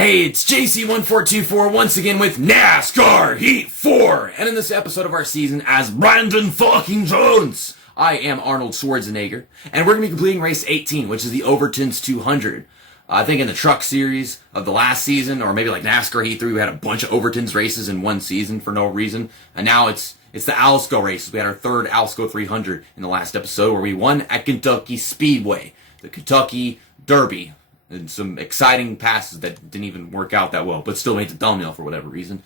Hey, it's JC1424 once again with NASCAR Heat 4, and in this episode of our season as Brandon fucking Jones, I am Arnold Schwarzenegger, and we're going to be completing race 18, which is the Overton's 200. I think in the truck series of the last season, or maybe like NASCAR Heat 3, we had a bunch of Overton's races in one season for no reason, and now it's the Alsco races. We had our third Alsco 300 in the last episode where we won at Kentucky Speedway, the Kentucky Derby. And some exciting passes that didn't even work out that well, but still made the thumbnail for whatever reason.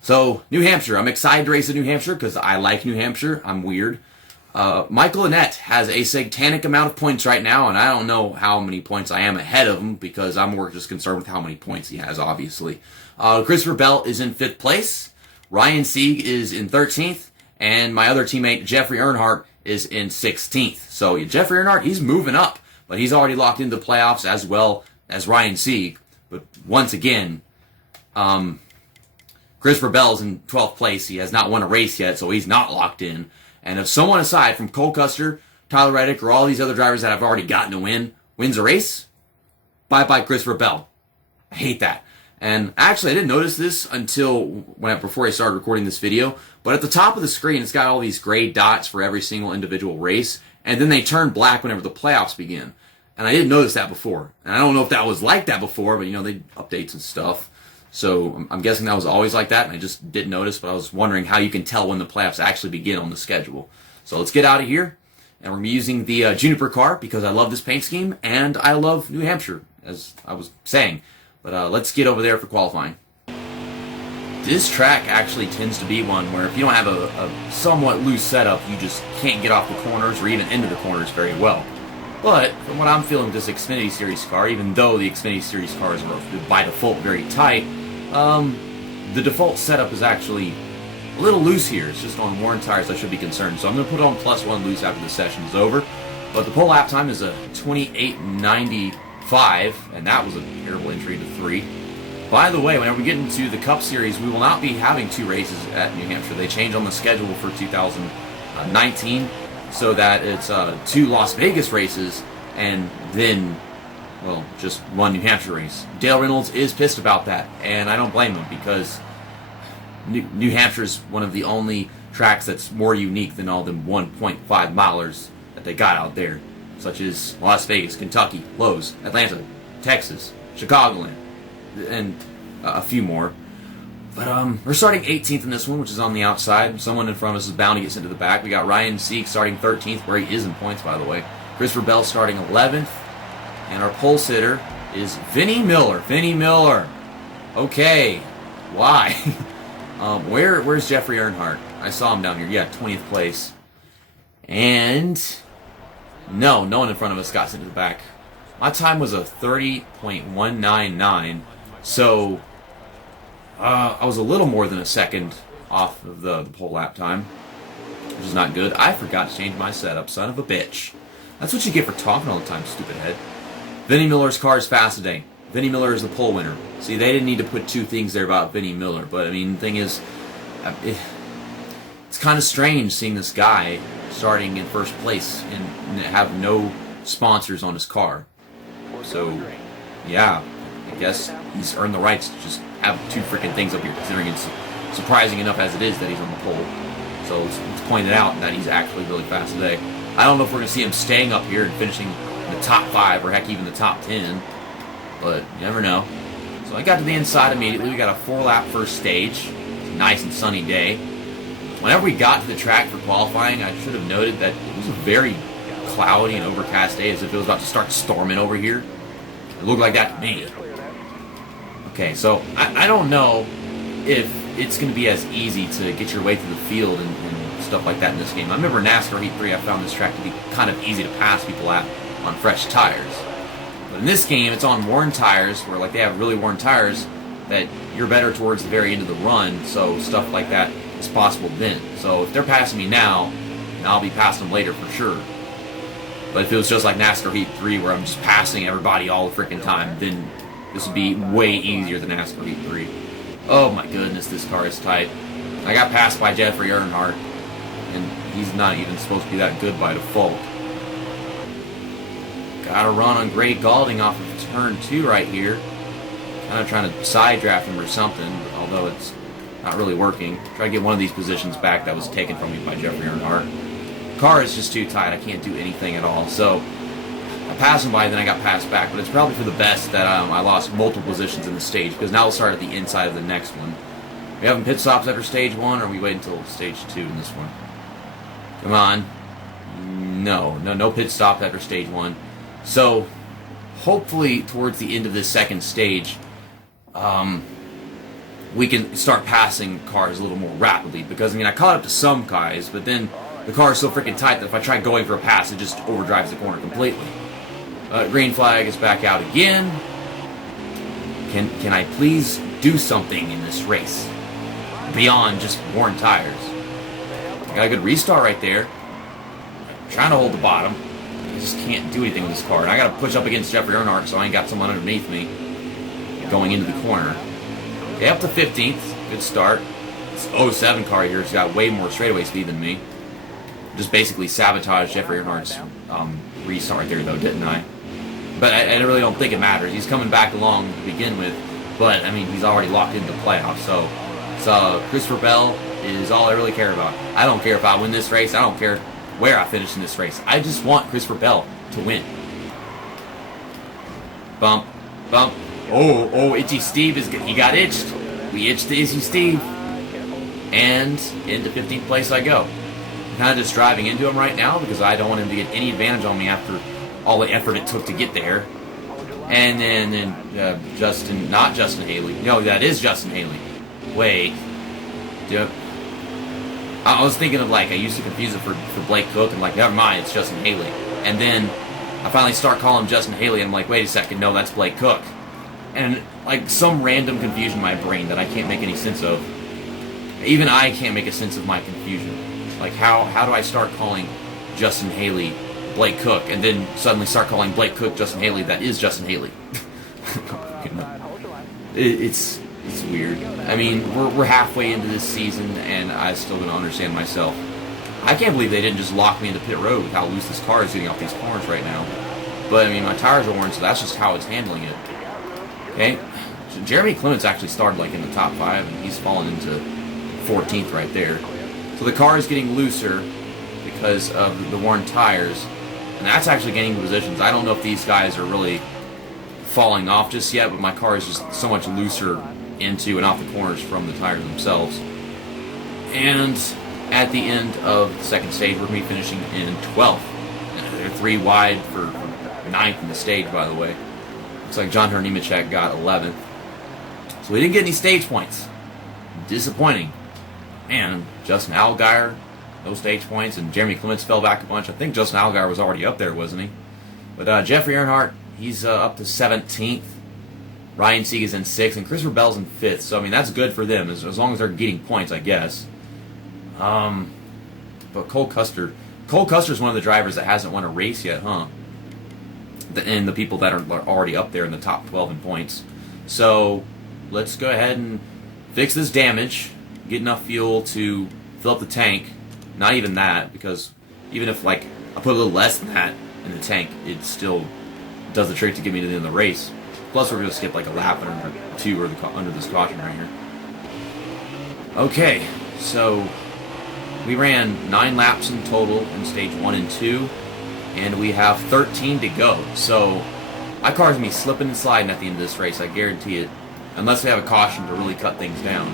So, New Hampshire. I'm excited to race in New Hampshire because I like New Hampshire. I'm weird. Michael Annett has a satanic amount of points right now, and I don't know how many points I am ahead of him because I'm more just concerned with how many points he has, obviously. Christopher Bell is in 5th place. Ryan Sieg is in 13th. And my other teammate, Jeffrey Earnhardt, is in 16th. So, Jeffrey Earnhardt, he's moving up. But he's already locked into the playoffs as well as Ryan Sieg. But once again, Christopher Bell's in 12th place. He has not won a race yet, so he's not locked in. And if someone aside from Cole Custer, Tyler Reddick, or all these other drivers that have already gotten a win, wins a race, bye-bye Christopher Bell. I hate that. And actually, I didn't notice this until before I started recording this video. But at the top of the screen, it's got all these gray dots for every single individual race. And then they turn black whenever the playoffs begin. And I didn't notice that before. And I don't know if that was like that before, but they updates and stuff. So I'm guessing that was always like that, and I just didn't notice, but I was wondering how you can tell when the playoffs actually begin on the schedule. So let's get out of here. And we're going to be using the Juniper car because I love this paint scheme, and I love New Hampshire, as I was saying. But let's get over there for qualifying. This track actually tends to be one where if you don't have a somewhat loose setup, you just can't get off the corners or even into the corners very well. But from what I'm feeling with this Xfinity Series car, even though the Xfinity Series cars are by default very tight, the default setup is actually a little loose here. It's just on worn tires I should be concerned. So I'm going to put on +1 loose after the session is over. But the pole lap time is a 28.95, and that was a terrible entry to 3. By the way, whenever we get into the Cup Series, we will not be having 2 races at New Hampshire. They changed on the schedule for 2019 so that it's 2 Las Vegas races and then, well, just 1 New Hampshire race. Dale Reynolds is pissed about that, and I don't blame him because New Hampshire is one of the only tracks that's more unique than all them 1.5 milers that they got out there, such as Las Vegas, Kentucky, Lowe's, Atlanta, Texas, Chicagoland, and a few more. But we're starting 18th in this one, which is on the outside. Someone in front of us is bound to get sent to the back. We got Ryan Sieg starting 13th, where he is in points, by the way. Christopher Bell starting 11th. And our pole sitter is Vinnie Miller. Vinnie Miller. Okay. Why? Where's Jeffrey Earnhardt? I saw him down here. Yeah, 20th place. And no one in front of us got sent to the back. My time was a 30.199. So, I was a little more than a second off of the pole lap time, which is not good. I forgot to change my setup, son of a bitch. That's what you get for talking all the time, stupid head. Vinnie Miller's car is fast today. Vinnie Miller is the pole winner. See, they didn't need to put 2 things there about Vinnie Miller, but I mean, the thing is, it's kind of strange seeing this guy starting in first place and have no sponsors on his car. So, yeah, I guess he's earned the rights to just have 2 freaking things up here, considering it's surprising enough as it is that he's on the pole. So let's point it out that he's actually really fast today. I don't know if we're going to see him staying up here and finishing in the top 5 or heck even the top 10, but you never know. So I got to the inside immediately. We got a 4-lap first stage. It's a nice and sunny day. Whenever we got to the track for qualifying, I should have noted that it was a very cloudy and overcast day, as if it was about to start storming over here. It looked like that to me. Okay, so I don't know if it's going to be as easy to get your way through the field and stuff like that in this game. I remember NASCAR Heat 3, I found this track to be kind of easy to pass people at on fresh tires. But in this game, it's on worn tires, where like they have really worn tires that you're better towards the very end of the run, so stuff like that is possible then. So if they're passing me now, I'll be passing them later for sure. But if it was just like NASCAR Heat 3 where I'm just passing everybody all the freaking time, then this would be way easier than NASCAR Heat 3. Oh my goodness, this car is tight. I got passed by Jeffrey Earnhardt, and he's not even supposed to be that good by default. Got to run on Gray Galding off of turn 2 right here. Kind of trying to side draft him or something, although it's not really working. Try to get one of these positions back that was taken from me by Jeffrey Earnhardt. Car is just too tight. I can't do anything at all. So I passed him by, then I got passed back. But it's probably for the best that I lost multiple positions in the stage, because now we'll start at the inside of the next one. We having pit stops after stage 1, or are we waiting until stage 2 in this one? Come on. No pit stop after stage 1. So hopefully towards the end of this second stage, we can start passing cars a little more rapidly, because I caught up to some guys, but then the car is so freaking tight that if I try going for a pass, it just overdrives the corner completely. Green flag is back out again. Can I please do something in this race beyond just worn tires? Got a good restart right there. I'm trying to hold the bottom. I just can't do anything with this car, and I got to push up against Jeffrey Earnhardt, so I ain't got someone underneath me going into the corner. Okay, up to 15th. Good start. This 07 car here has got way more straightaway speed than me. Just basically sabotaged Jeffrey Earnhardt's restart there, though, didn't I? But I really don't think it matters. He's coming back along to begin with, but, he's already locked into the playoffs, so Christopher Bell is all I really care about. I don't care if I win this race. I don't care where I finish in this race. I just want Christopher Bell to win. Bump. Oh, Itchy Steve he got itched. We itched the Itchy Steve. And into 15th place I go. I'm kind of just driving into him right now because I don't want him to get any advantage on me after all the effort it took to get there. And then not Justin Haley. No, that is Justin Haley. Wait. Yep. I was thinking of, I used to confuse it for Blake Cook, and never mind, it's Justin Haley. And then I finally start calling him Justin Haley, and I'm like, wait a second, no, that's Blake Cook. And, some random confusion in my brain that I can't make any sense of. Even I can't make a sense of my confusion. How do I start calling Justin Haley Blake Cook, and then suddenly start calling Blake Cook Justin Haley that is Justin Haley? It's weird. We're halfway into this season, and I still don't understand myself. I can't believe they didn't just lock me into pit road with how loose this car is getting off these corners right now. But, my tires are worn, so that's just how it's handling it. Okay? So Jeremy Clements actually started, in the top 5, and he's fallen into 14th right there. So the car is getting looser because of the worn tires, and that's actually gaining positions. I don't know if these guys are really falling off just yet, but my car is just so much looser into and off the corners from the tires themselves. And at the end of the second stage, we're going to be finishing in 12th. They're 3 wide for 9th in the stage, by the way. Looks like John Nemechek got 11th. So we didn't get any stage points. Disappointing. And Justin Allgaier, no stage points, and Jeremy Clements fell back a bunch. I think Justin Allgaier was already up there, wasn't he? But Jeffrey Earnhardt, he's up to 17th. Ryan Sieg is in 6th, and Christopher Bell's in 5th. So, that's good for them, as long as they're getting points, I guess. But Cole Custer's one of the drivers that hasn't won a race yet, huh? And the people that are already up there in the top 12 in points. So, let's go ahead and fix this damage, get enough fuel to fill up the tank. Not even that, because even if, I put a little less than that in the tank, it still does the trick to get me to the end of the race. Plus, we're going to skip a lap or 2 under this caution right here. Okay, so we ran 9 laps in total in stage 1 and 2, and we have 13 to go. So my car's going to be slipping and sliding at the end of this race, I guarantee it, unless we have a caution to really cut things down.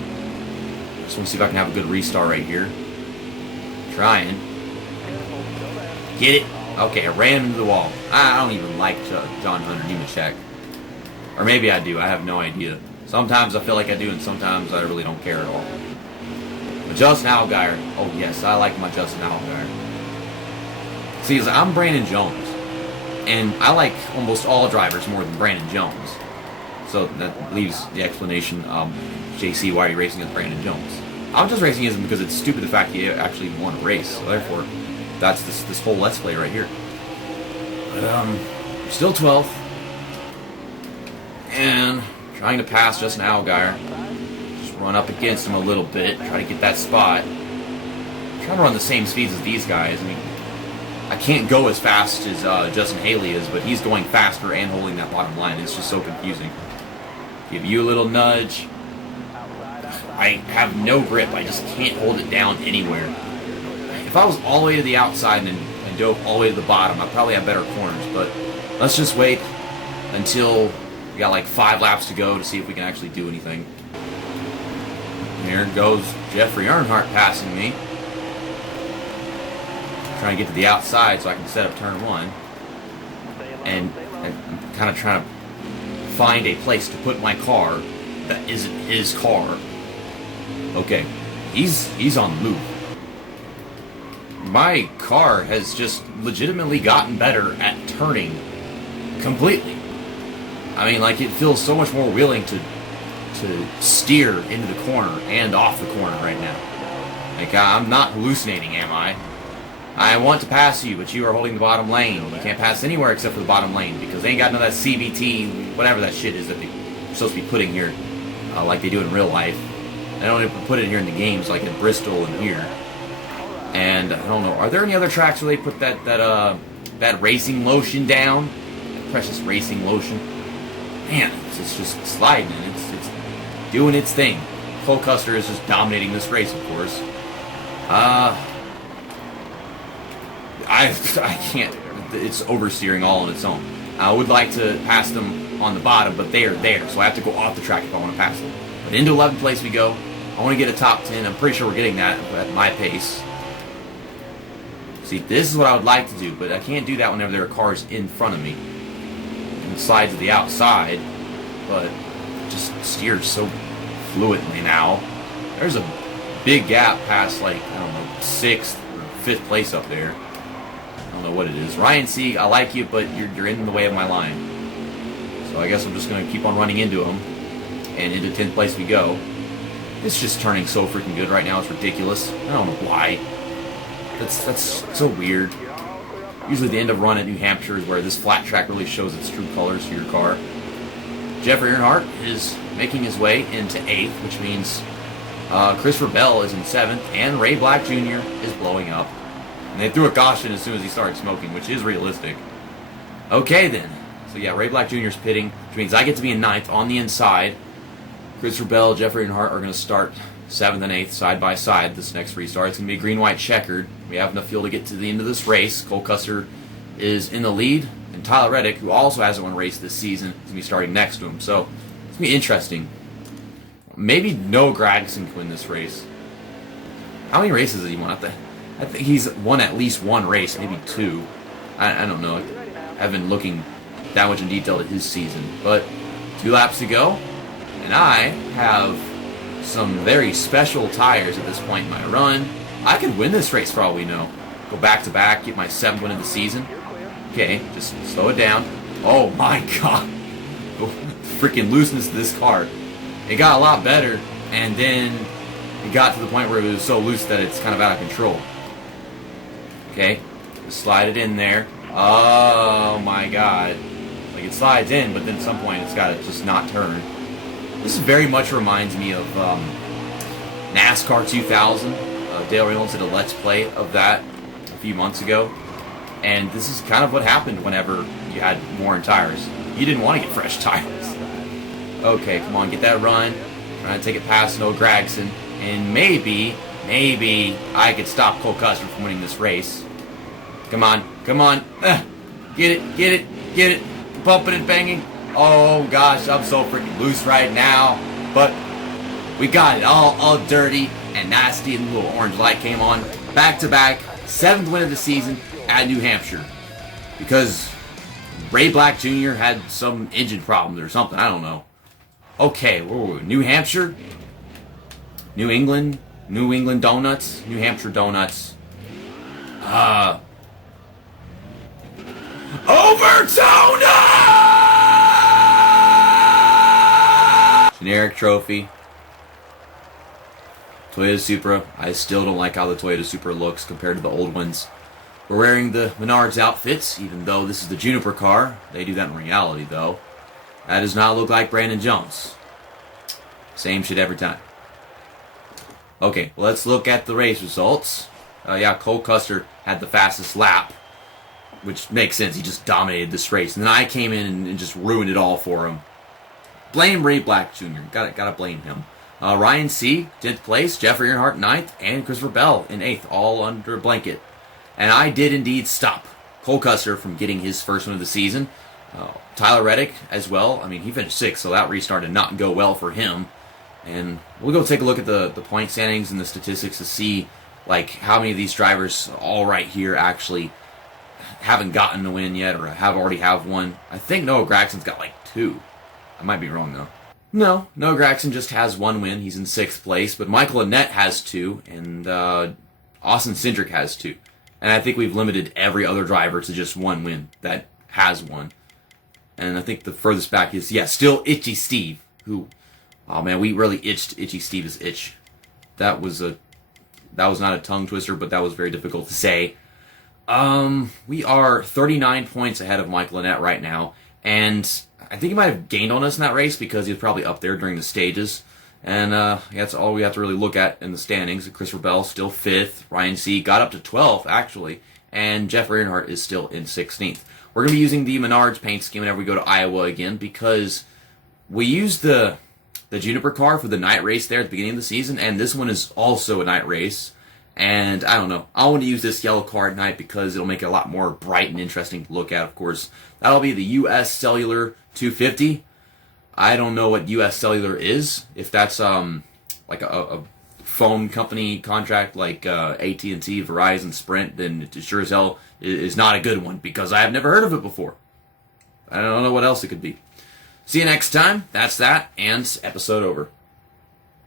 Just want to see if I can have a good restart right here. Trying. Get it? Okay, I ran into the wall. I don't even like John Hunter Nemechek. Or maybe I do, I have no idea. Sometimes I feel like I do, and sometimes I really don't care at all. But Justin Allgaier, oh yes, I like my Justin Allgaier. See, I'm Brandon Jones, and I like almost all drivers more than Brandon Jones. So that leaves the explanation, JC, why are you racing as Brandon Jones? I'm just racing as him because it's stupid the fact he actually won a race, so therefore, that's this whole Let's Play right here. But, still 12th. And trying to pass Justin Allgaier. Just run up against him a little bit. Try to get that spot. I'm trying to run the same speeds as these guys. I can't go as fast as Justin Haley is, but he's going faster and holding that bottom line. It's just so confusing. Give you a little nudge. I have no grip. I just can't hold it down anywhere. If I was all the way to the outside and dove all the way to the bottom, I'd probably have better corners. But let's just wait until we got like 5 laps to go to see if we can actually do anything. And here goes Jeffrey Earnhardt passing me. Trying to get to the outside so I can set up turn 1. And I'm kind of trying to find a place to put my car that isn't his car. Okay, he's on the move. My car has just legitimately gotten better at turning completely. I mean, like, it feels so much more willing to steer into the corner and off the corner right now. Like, I'm not hallucinating, am I? I want to pass you, but you are holding the bottom lane. You can't pass anywhere except for the bottom lane because they ain't got none of that CVT, whatever that shit is that they're supposed to be putting here, like they do in real life. They don't even put it here in the games, like in Bristol and here. And I don't know, are there any other tracks where they put that racing lotion down? Precious racing lotion. Man, it's just sliding and it's doing its thing. Cole Custer is just dominating this race, of course. I can't. It's oversteering all on its own. I would like to pass them on the bottom, but they are there, so I have to go off the track if I want to pass them. But into 11th place we go. I want to get a top 10. I'm pretty sure we're getting that at my pace. See, this is what I would like to do, but I can't do that whenever there are cars in front of me. And slide to the outside, but it just steers so fluently now. There's a big gap past, like, I don't know, 6th or 5th place up there. I don't know what it is. Ryan Sieg, I like you, but you're in the way of my line. So I guess I'm just going to keep on running into him. And into 10th place we go. It's just turning so freaking good right now. It's ridiculous. I don't know why. That's so weird. Usually the end of run at New Hampshire is where this flat track really shows its true colors to your car. Jeffrey Earnhardt is making his way into 8th, which means Christopher Bell is in 7th, and Ray Black Jr. is blowing up. And they threw a caution as soon as he started smoking, which is realistic. Okay then. So yeah, Ray Black Jr. is pitting, which means I get to be in 9th on the inside. Christopher Bell, Jeffrey Earnhardt are going to start 7th and 8th side by side this next restart. It's going to be green-white checkered. We have enough fuel to get to the end of this race. Cole Custer is in the lead, and Tyler Reddick, who also hasn't won a race this season, is going to be starting next to him. So it's going to be interesting. Maybe Noah Gragson can win this race. How many races has he won? I think he's won at least one race, maybe 2. I don't know. I haven't been looking that much in detail at his season. But 2 laps to go, and I have some very special tires at this point in my run. I could win this race for all we know. Go back to back, get my 7th win of the season. Okay, just slow it down. Oh my god. The freaking looseness of this car. It got a lot better, and then it got to the point where it was so loose that it's kind of out of control. Okay, just slide it in there. Oh my god. Like, it slides in, but then at some point it's got to just not turn. This very much reminds me of NASCAR 2000. Dale Reynolds did a Let's Play of that a few months ago. And this is kind of what happened whenever you had worn tires. You didn't want to get fresh tires. Okay, come on, get that run. Trying to take it past Noah Gragson. And maybe I could stop Cole Custer from winning this race. Come on. Get it. Bumping and banging. Oh gosh, I'm so freaking loose right now. But we got it all dirty and nasty, and the little orange light came on. Back to back, 7th win of the season at New Hampshire. Because Ray Black Jr. had some engine problems or something, I don't know. Okay, where were we? New Hampshire? New England Donuts? New Hampshire Donuts. Overtona! Generic trophy. Toyota Supra. I still don't like how the Toyota Supra looks compared to the old ones. We're wearing the Menards outfits, even though this is the Juniper car. They do that in reality, though. That does not look like Brandon Jones. Same shit every time. Okay, let's look at the race results. Yeah, Cole Custer had the fastest lap, which makes sense. He just dominated this race. And then I came in and just ruined it all for him. blame Ray Black Jr. Gotta blame him. Ryan C, 10th place, Jeffrey Earnhardt 9th, and Christopher Bell in 8th, all under a blanket. And I did indeed stop Cole Custer from getting his first win of the season. Tyler Reddick as well. I mean, he finished 6th, so that restart did not go well for him. And we'll go take a look at the point standings and the statistics to see like how many of these drivers all right here actually haven't gotten a win yet or already have one. I think Noah Gragson's got like 2. I might be wrong though. No, Noah Gragson just has 1 win. He's in 6th place, but Michael Annett has 2, and Austin Cindric has 2. And I think we've limited every other driver to just 1 win that has 1. And I think the furthest back is, still Itchy Steve, who, oh man, we really itched Itchy Steve's itch. That was not a tongue twister, but that was very difficult to say. We are 39 points ahead of Michael Annett right now, and I think he might have gained on us in that race because he was probably up there during the stages. And that's all we have to really look at in the standings. Christopher Bell still 5th. Ryan C got up to 12th, actually. And Jeff Earnhardt is still in 16th. We're going to be using the Menards paint scheme whenever we go to Iowa again because we used the Juniper car for the night race there at the beginning of the season. And this one is also a night race. And I don't know. I want to use this yellow car at night because it'll make it a lot more bright and interesting to look at, of course. That'll be the U.S. Cellular 250. I don't know what U.S. Cellular is. If that's like a phone company contract like AT&T, Verizon, Sprint, then it sure as hell is not a good one because I have never heard of it before. I don't know what else it could be. See you next time. That's that, and episode over.